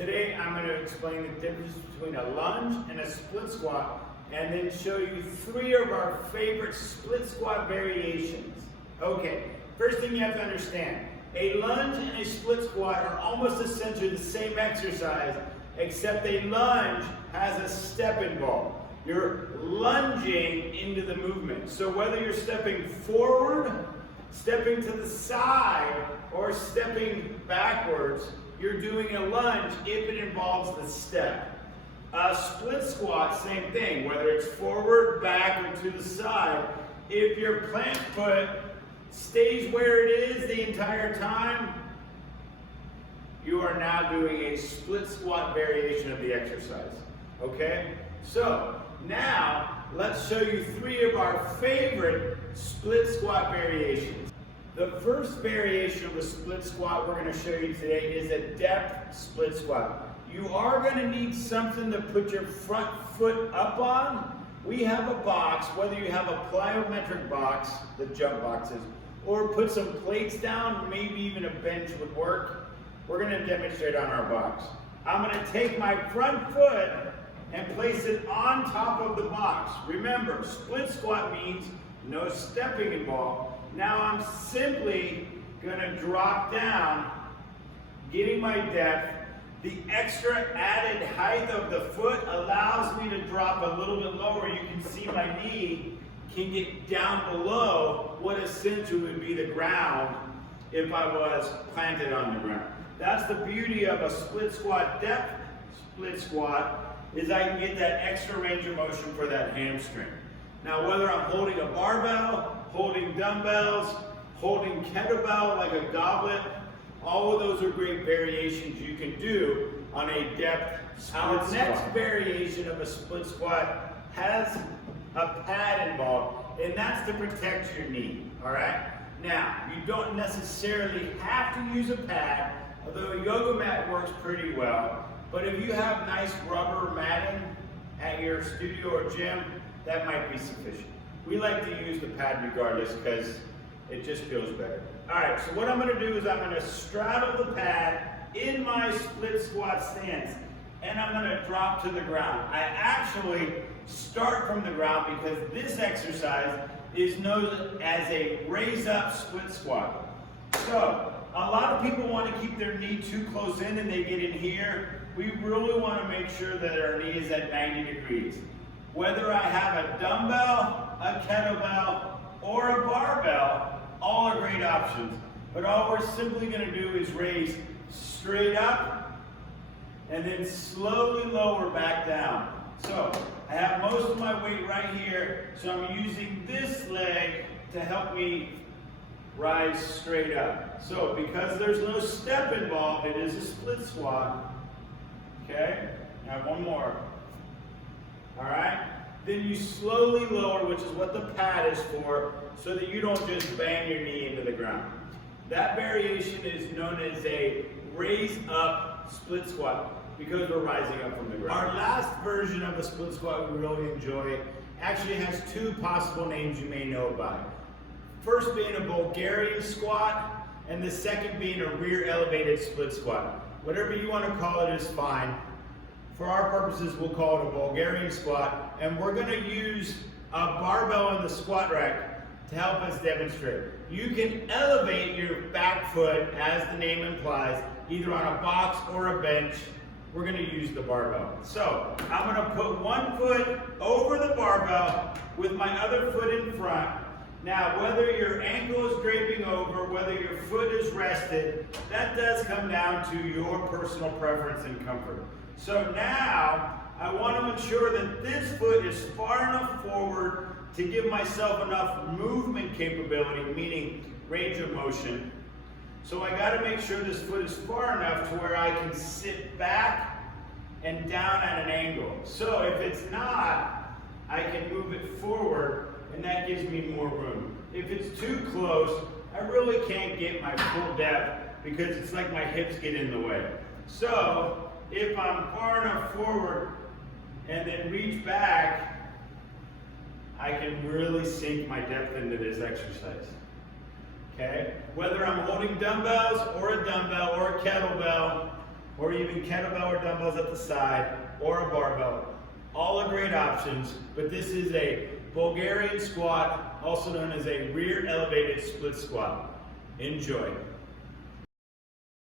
Today I'm going to explain the difference between a lunge and a split squat, and then show you 3 of our favorite split squat variations. Okay, first thing you have to understand, a lunge and a split squat are almost essentially the same exercise, except a lunge has a step involved. You're lunging into the movement. So whether you're stepping forward, stepping to the side, or stepping backwards, you're doing a lunge if it involves the step. A split squat, same thing, whether it's forward, back, or to the side. If your plant foot stays where it is the entire time, you are now doing a split squat variation of the exercise. Okay? So, now, let's show you 3 of our favorite split squat variations. The first variation of a split squat we're going to show you today is a depth split squat. You are going to need something to put your front foot up on. We have a box, whether you have a plyometric box, the jump boxes, or put some plates down, maybe even a bench would work. We're going to demonstrate on our box. I'm going to take my front foot and place it on top of the box. Remember, split squat means no stepping involved. Now I'm simply going to drop down, getting my depth. The extra added height of the foot allows me to drop a little bit lower. You can see my knee can get down below what essentially would be the ground if I was planted on the ground. That's the beauty of a split squat. Depth split squat is I can get that extra range of motion for that hamstring. Now whether I'm holding a barbell, holding dumbbells, holding kettlebell like a goblet, all of those are great variations you can do on a depth split squat. Our next variation of a split squat has a pad involved, and that's to protect your knee, all right? Now, you don't necessarily have to use a pad, although a yoga mat works pretty well, but if you have nice rubber matting at your studio or gym, that might be sufficient. We like to use the pad regardless because it just feels better. All right, so what I'm going to do is I'm going to straddle the pad in my split squat stance, and I'm going to drop to the ground. I actually start from the ground because this exercise is known as a raise up split squat. So a lot of people want to keep their knee too close in and they get in here. We really want to make sure that our knee is at 90 degrees. Whether I have a dumbbell, a kettlebell, or a barbell, all are great options. But all we're simply going to do is raise straight up and then slowly lower back down. So I have most of my weight right here, so I'm using this leg to help me rise straight up. So because there's no step involved, it is a split squat. Okay? Now one more. All right? Then you slowly lower, which is what the pad is for, so that you don't just bang your knee into the ground. That variation is known as a raise up split squat because we're rising up from the ground. Our last version of a split squat we really enjoy actually has 2 possible names you may know about. First being a Bulgarian squat, and the second being a rear elevated split squat. Whatever you want to call it is fine. For our purposes, we'll call it a Bulgarian squat, and we're going to use a barbell in the squat rack to help us demonstrate. You can elevate your back foot, as the name implies, either on a box or a bench. We're going to use the barbell. So I'm going to put one foot over the barbell with my other foot in front. Now, whether your ankle is draping over, whether your foot is rested, that does come down to your personal preference and comfort. So now, I want to ensure that this foot is far enough forward to give myself enough movement capability, meaning range of motion. So I got to make sure this foot is far enough to where I can sit back and down at an angle. So if it's not, I can move it forward, and that gives me more room. If it's too close, I really can't get my full depth because it's like my hips get in the way. So if I'm far enough forward and then reach back, I can really sink my depth into this exercise. Okay? Whether I'm holding dumbbells or a dumbbell or a kettlebell or even kettlebell or dumbbells at the side, or a barbell. All are great options, but this is a Bulgarian squat, also known as a rear elevated split squat. Enjoy.